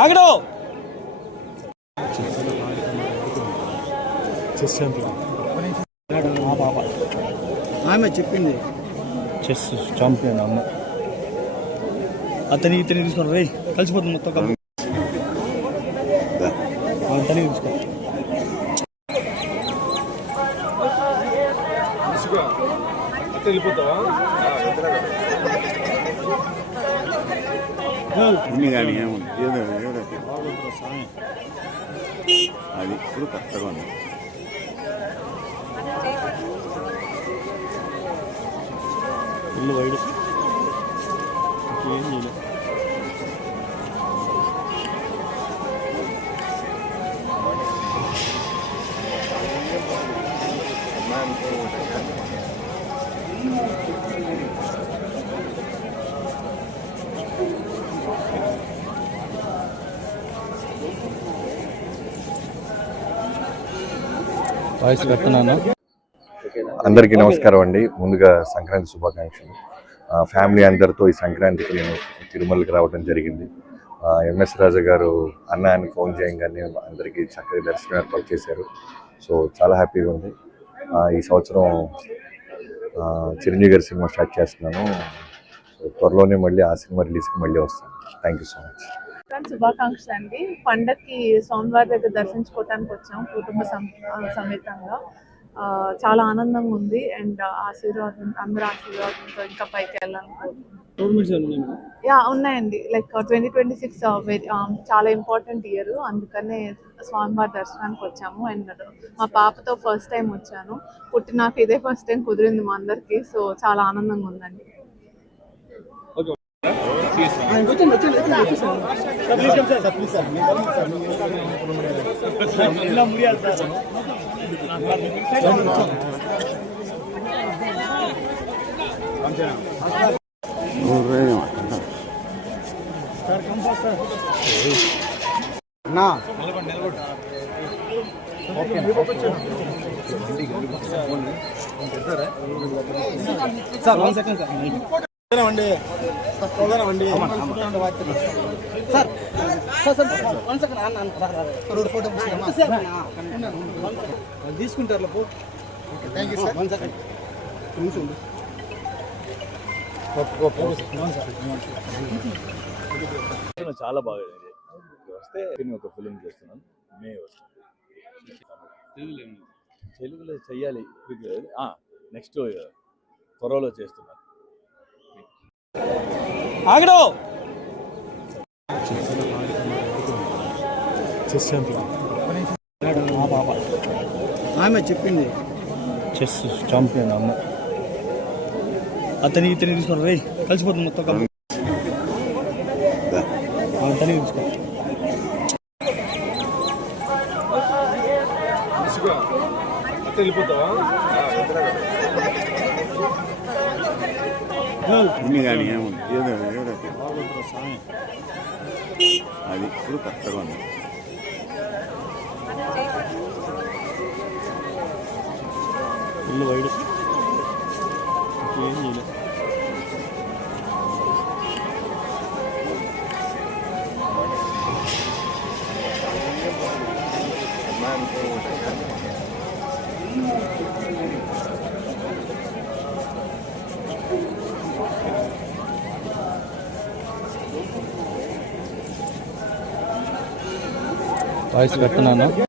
ఆగడు ఆమె చెప్పింది chess champion అమ్మ అతని ఇతని తీసుకోండి రే కలిసిపోతుంది మొత్తం అతని తీసుకో వెళ్ళిపోతావా కానీ ఏముంది అది ఇప్పుడు కరెక్ట్గా ఉంది. ఇల్లు వైడు ఏం చేయలేదు. వాయిస్ పెడుతున్నాను. అందరికీ నమస్కారం అండి. ముందుగా సంక్రాంతి శుభాకాంక్షలు. ఫ్యామిలీ అందరితో ఈ సంక్రాంతికి నేను తిరుమలకి రావడం జరిగింది. ఎంఎస్ రాజా గారు అన్న అని ఫోన్ చేయగానే అందరికీ చక్కగా దర్శనం ఏర్పాటు చేశారు. సో చాలా హ్యాపీగా ఉంది. ఈ సంవత్సరం చిరంజీవి గారి సినిమా స్టార్ట్ చేస్తున్నాను. సో త్వరలోనే మళ్ళీ ఆ సినిమా రిలీజ్కి మళ్ళీ వస్తాను. Thank you so much. శుభాకాంక్షలు అండి. పండక్కి స్వామివారి దగ్గర దర్శించుకోవడానికి వచ్చాం కుటుంబ సమేతంగా. చాలా ఆనందంగా ఉంది. అండ్ ఆశీర్వాదం, అందరి ఆశీర్వాదంతో ఇంకా పైకి వెళ్ళాలనుకుంటున్నాను. ఉన్నాయండి. లైక్ 2026 చాలా ఇంపార్టెంట్ ఇయర్. అందుకనే స్వామివారి దర్శనానికి వచ్చాము. అండ్ మా పాపతో ఫస్ట్ టైం వచ్చాను. పుట్టినాక ఇదే ఫస్ట్ టైం కుదిరింది మా అందరికి. సో చాలా ఆనందంగా ఉందండి. తీసుకుంటారు. చాలా బాగా వస్తే ఒక ఫిలిం చేస్తున్నాను. మే తెలుగులో చెయ్యాలి. నెక్స్ట్ త్వరలో చేస్తున్నాను. ఆగడు చెస్ ఛాంపియన్ ఆమె చెప్పింది చెస్ ఛాంపియన్ అమ్మ అతని ఇతని తీసుకోండి రే కలిసిపోతుంది మొత్తం అతని తీసుకో వెళ్ళిపోతావా కానీ ఏముంది అది ఇప్పుడు కరెక్ట్గా ఉంది. ఇల్లు వైడు ఏం చేయలేదు. వాయిస్ పెడుతున్నాను.